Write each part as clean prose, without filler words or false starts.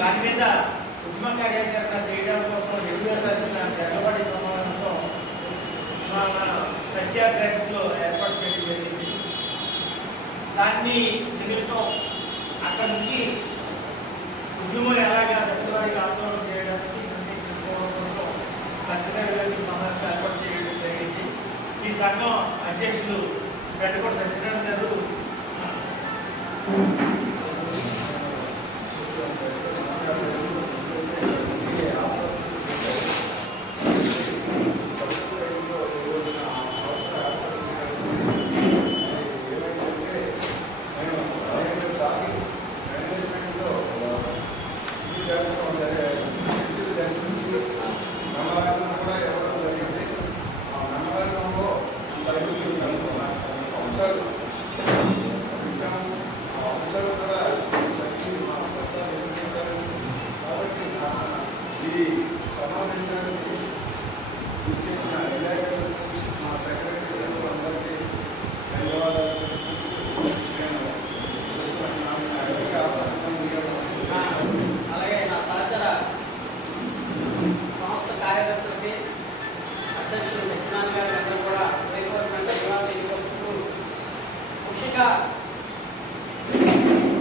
దాని మీద ఉద్యమ కార్యాచరణ చేయడం కోసం 8వ తారీఖున జరగబడి సమావేశంలో మన సత్యాగ్రహంలో ఏర్పాటు చేయడం జరిగింది. దాన్ని నిమిత్తం అక్కడి నుంచి ఉద్యమం ఎలాగా దశలవారీగా ఆందోళన చేయడానికి నిర్ణయించుకోవడం కోసం పత్రికలకి సమావేశం ఏర్పాటు చేయడం జరిగింది. ఈ సంఘం అధ్యక్షులు పెట్టుకోట సత్యనారాయణ గారు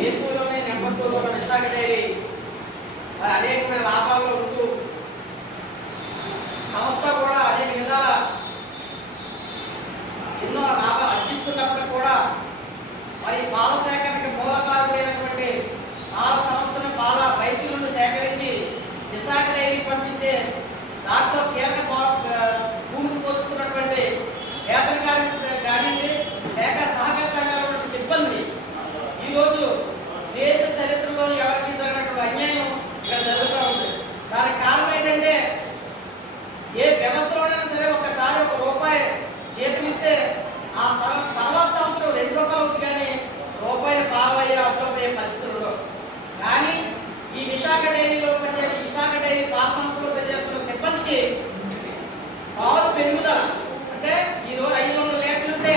దేశంలోనే నెంబర్ 2లో ఉన్న విశాఖ డైరీ అనేకమైన లాభాల్లో ఉంటూ సంస్థ కూడా అనేక విధాల ఎన్నో లాభాలు అర్జిస్తున్నప్పుడు కూడా మరి పాల సేకరణకి మూలకారుడైనటువంటి పాల సంస్థను పాల రైతుల నుండి సేకరించి విశాఖ డైరీ పంపించే దాంట్లో కీలక భూమికి పోసుకున్నటువంటి వేతనకారి కానివ్వండి లేక సహకార సంఘాల సిబ్బంది ఈరోజు దేశ చరిత్రలో ఎవరికి జరిగినటువంటి అన్యాయం ఇక్కడ జరుగుతూ ఉంది. దానికి కారణం ఏంటంటే ఏ వ్యవస్థలోనైనా సరే ఒకసారి ₹1 జీతం ఇస్తే ఆ తర్వాత సంవత్సరం ₹2 అవుతుంది, కానీ ₹1.50 పరిస్థితుల్లో. కానీ ఈ విశాఖ డైరీలో పనిచే విశాఖ డైరీ పాల సంస్థలో పనిచేస్తున్న సిబ్బందికి పాలు పెరుగుదల అంటే ఈరోజు 500 లీటర్లు ఉంటే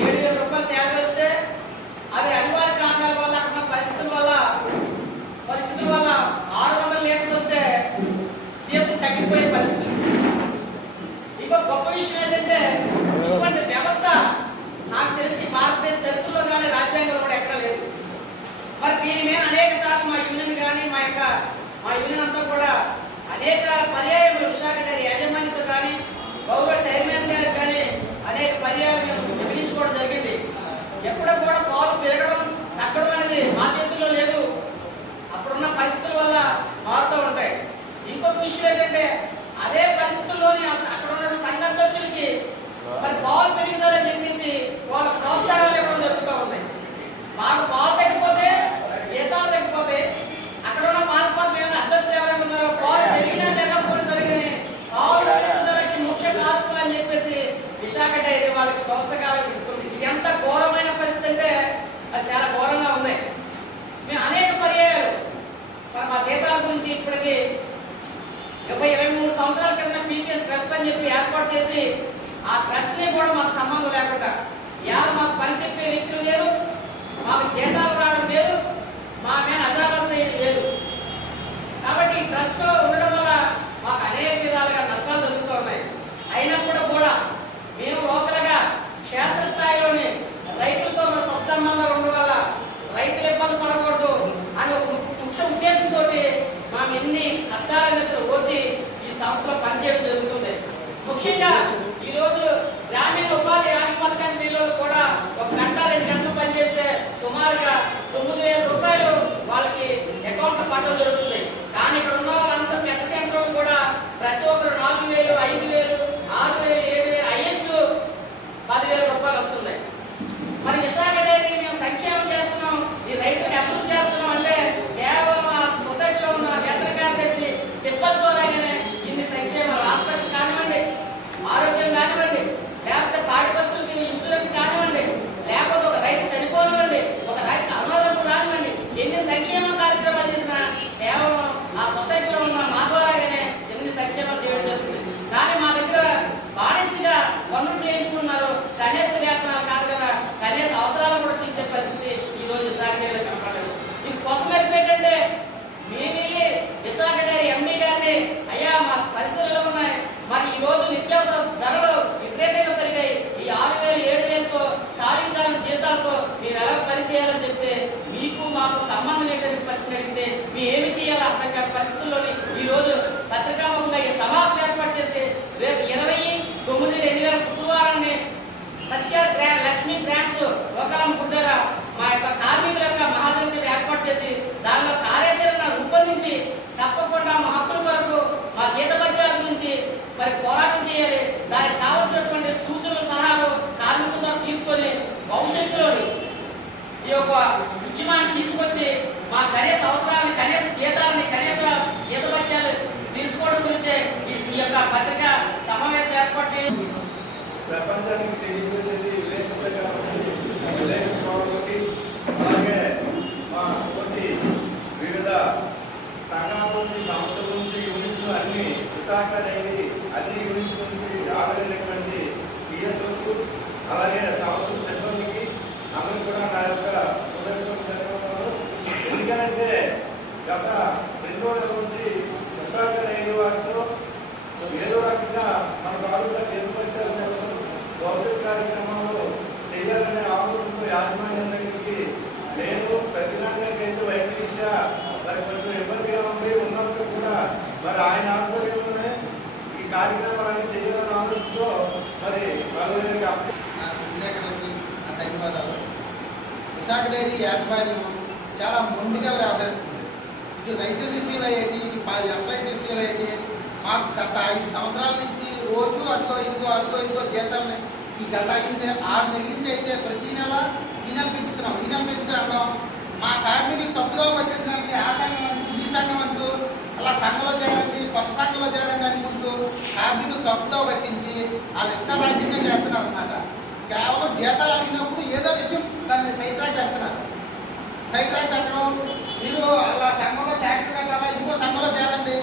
₹7,000 శాలరీ వస్తే అది అనివార్య కారణాల వల్ల అక్కడ పరిస్థితుల వల్ల 600 లీటర్లు వస్తే జీతం తగ్గిపోయే పరిస్థితులు. ఇంకో గొప్ప విషయం ఏంటంటే ఇటువంటి వ్యవస్థ నాకు తెలిసి భారతదేశ చరిత్రలో కానీ రాజ్యాంగంలో కూడా ఎక్కడ లేదు. మరి దీని మీద అనేక సార్లు మా యూనియన్ కానీ మా యూనియన్ అంతా కూడా అనేక పర్యాయములు విశాఖ డైరీ యాజమాన్యంతో కానీ గౌరవ చైర్మన్ గారికి కానీ అనేక పర్యాయాలు మేము వినియోగించుకోవడం జరిగింది. ఎప్పుడూ కూడా పాలు పెరగడం తగ్గడం అనేది మా చేతుల్లో లేదు. అప్పుడున్న పరిస్థితుల వల్ల మారుతూ ఉంటాయి. ఇంకొక విషయం ఏంటంటే అదే పరిస్థితుల్లోని అక్కడ ఉన్న సంఘాధ్యక్షులకి మరి పాలు పెరుగుతారని చెప్పేసి వాళ్ళ ప్రోత్సాహాలు ఇవ్వడం జరుగుతూ ఉంది. మాకు పాలు తగ్గిపోతే జీతాలు తగ్గిపోతే అక్కడ ఉన్న పాలపాలు అధ్యక్షులు ఎవరైనా ఉన్నారో పాలు పెరిగినా లేకపోతే సరిగానే పాలు పెరుగుదలకి ముఖ్య కారకులు అని చెప్పేసి విశాఖ డైరీ వాళ్ళకి ప్రోత్సాహాలు ఇస్తుంది. ఇది ఎంత ఘోరమైన పరిస్థితి అంటే అది చాలా ఘోరంగా ఉంది. మేము అనేక పర్యాయాలు మా జీతాల గురించి ఇప్పటికీ 23 సంవత్సరాల కింద పీపీఎస్ ట్రస్ట్ అని చెప్పి ఏర్పాటు చేసి ఆ ట్రస్ట్ని కూడా మాకు సంబంధం లేకుండా మాకు పని చెప్పే వ్యక్తులు లేరు, మాకు జీతాలు రావడం లేదు, మా మీద అజాబస్ చేయడం లేదు. కాబట్టి ఈ ట్రస్ట్ ఉండడం వల్ల మాకు అనేక విధాలుగా నష్టాలు జరుగుతూ ఉన్నాయి. అయినప్పుడు కూడా మేము లోకల్గా క్షేత్రస్థాయిలోని రైతులతో సత్సంబంధాలు ఉండడం వల్ల రైతులు ఇబ్బంది పడకూడదు అని ఒక ముఖ్య ఉద్దేశంతో మేము ఎన్ని కష్టాలైనా సరే వచ్చి ఈ సంస్థలో పనిచేయడం జరుగుతుంది. ముఖ్యంగా ఈరోజు గ్రామీణ ఉపాధి హామీ పథకానికి కూడా 1 గంట 2 గంటలు పనిచేస్తే సుమారుగా విశాఖ డైరీ ఎండి గారిని, అయ్యా మా పరిస్థితులు ఎలా ఉన్నాయి, మరి ఈ రోజు నిత్యావసర ధరలు విపరీతంగా పెరిగాయి, ఈ 6,000 7,000తో చాలించాలని జీతాలతో మేము ఎలా పని చేయాలని చెప్తే, మీకు మాకు సంబంధం ఏంటని పరిస్థితి అడిగితే మేము ఏమి చేయాలో అర్థం కాని పరిస్థితుల్లోని ఈ రోజు పత్రికాముఖంగా ఈ సమావేశం ఏర్పాటు చేసి రేపు 20/9/2000 శుక్రవారాన్ని సత్య లక్ష్మీ గ్రాంట్స్ ఒకలం గుడ్డర మా యొక్క కార్మికుల యొక్క మహాజన సభ ఏర్పాటు చేసి దానిలో కార్యాచరణ రూపొందించి తప్పకుండా మా హక్కుల కొరకు మా జీతభత్యాల గురించి మరి పోరాటం చేయాలి. దానికి కావలసినటువంటి సూచనలు సలహాలు కార్మికుల ద్వారా తీసుకొని భవిష్యత్తులోని ఈ యొక్క ఉద్యమాన్ని తీసుకొచ్చి మా కనీస అవసరాన్ని, కనీస జీతాలని, కనీస జీతభత్యాలు తీసుకోవడం గురించే ఈ యొక్క పత్రికా సమావేశం ఏర్పాటు చేయాలి. ప్రపంచానికి తెలియజేసేది విలేకరులకి అలాగే మా తోటి వివిధ సంఘాల నుంచి, సంస్థల నుంచి, యూనిట్స్ అన్ని విశాఖ డైరీ అన్ని యూనిట్స్ నుంచి ఆదరైనటువంటి టీఎస్ఓకు అలాగే సంస్థల సిబ్బందికి అందరూ కూడా నా యొక్క ధన్యవాదాలు. ఎందుకంటే గత 2 రోజుల నుంచి విశాఖ డైరీ వారితో ఏదో రకంగా మన తాలూకా చేతుపరిచయాల కోసం భౌతిక కార్యక్రమంలో చేయాలనే ఆలోచనతో యాజమాన్యం దగ్గరికి నేను ప్రతినానికి అయితే వైసీపించా, మరి కొంచెం ఇబ్బందిగా ఉంది ఉన్నప్పుడు కూడా మరి ఆయన ఆధ్వర్యంలోనే ఈ కార్యక్రమాన్ని చేయాలని ఆలోచనతో మరి విలేకరులకి ధన్యవాదాలు. విశాఖ డైరీ యాజమాన్యం చాలా ముందుగా వ్యవహరిస్తుంది. ఇటు రైతుల విషయంలో ఏంటి, ఇటు ఎంప్లాయీస్ విషయంలో ఏంటి, మాకు గత 5 సంవత్సరాల నుంచి రోజు అదిగో ఇదిగో జీతాలని ఈ గత 6 నెలల నుంచి అయితే ప్రతి నెల ఈ నెల పెంచుతున్నాం. మా కార్మికులు తప్పుదో పట్టించడానికి ఆ సంఘం అంటూ ఈ సంఘం అంటూ అలా సంఘంలో చేరండి, కొత్త సంఘంలో చేరండి అనుకుంటూ కార్మికులు తప్పుదో పట్టించి వాళ్ళు ఇష్టరాజ్యంగా చేస్తున్నారు అనమాట. కేవలం జీతాలు అడిగినప్పుడు ఏదో విషయం దాన్ని సైడ్ ట్రాక్ పెడుతున్నారు. సైడ్ ట్రాక్ పెట్టడం, మీరు అలా సంఘంలో ట్యాక్స్ కట్టాలా, ఇంకో సంఘంలో చేరండి,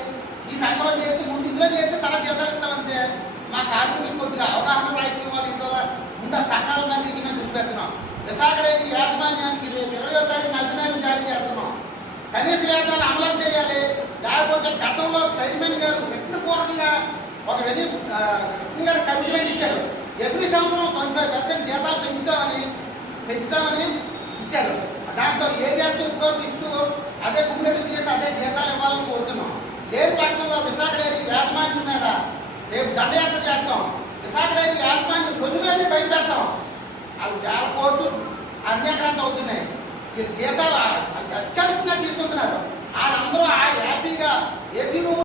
ఈ సంఘంలో చేస్తే ముందు ఇంట్లో చేస్తే తన జీతాలు ఇస్తామంటే మా కార్మికులకు కొద్దిగా అవగాహన రాయించే వాళ్ళు ఇంట్లో ముందు సంఘాల మీద ఇంటి మీద దృష్టి పెడుతున్నాం. విశాఖ డైరీ యాజమాన్యానికి రేపు 20వ తారీఖున అల్టిమేటం జారీ చేస్తున్నాం. కనీస వేతనాలు అమలు చేయాలి. లేకపోతే గతంలో చైర్మన్ గారు పూర్వకంగా ఒక రిటర్న్ కమిట్మెంట్ ఇచ్చారు. ఎవ్రీ సంవత్సరం 25% జీతాలు పెంచుతామని ఇచ్చారు. దాంతో ఏరియాస్ ఉపయోగిస్తూ అదే కుమ్యూనిటీ చేసి అదే జీతాలు ఇవ్వాలని కోరుతున్నాం. లేని పక్షంలో విశాఖ డైరీ యాజమాన్యం మీద రేపు దండయాత్ర చేస్తాం. విశాఖ డైరీ యాజమాన్యం రుసుగులన్నీ బయటపెడతాం. అవి 1000 కోట్లు అన్యాక్రాంతం అవుతున్నాయి. ఈ జీతాలు అత్యధికంగా తీసుకుంటున్నారు. వాళ్ళందరూ హ్యాపీగా ఏసీ రూమ్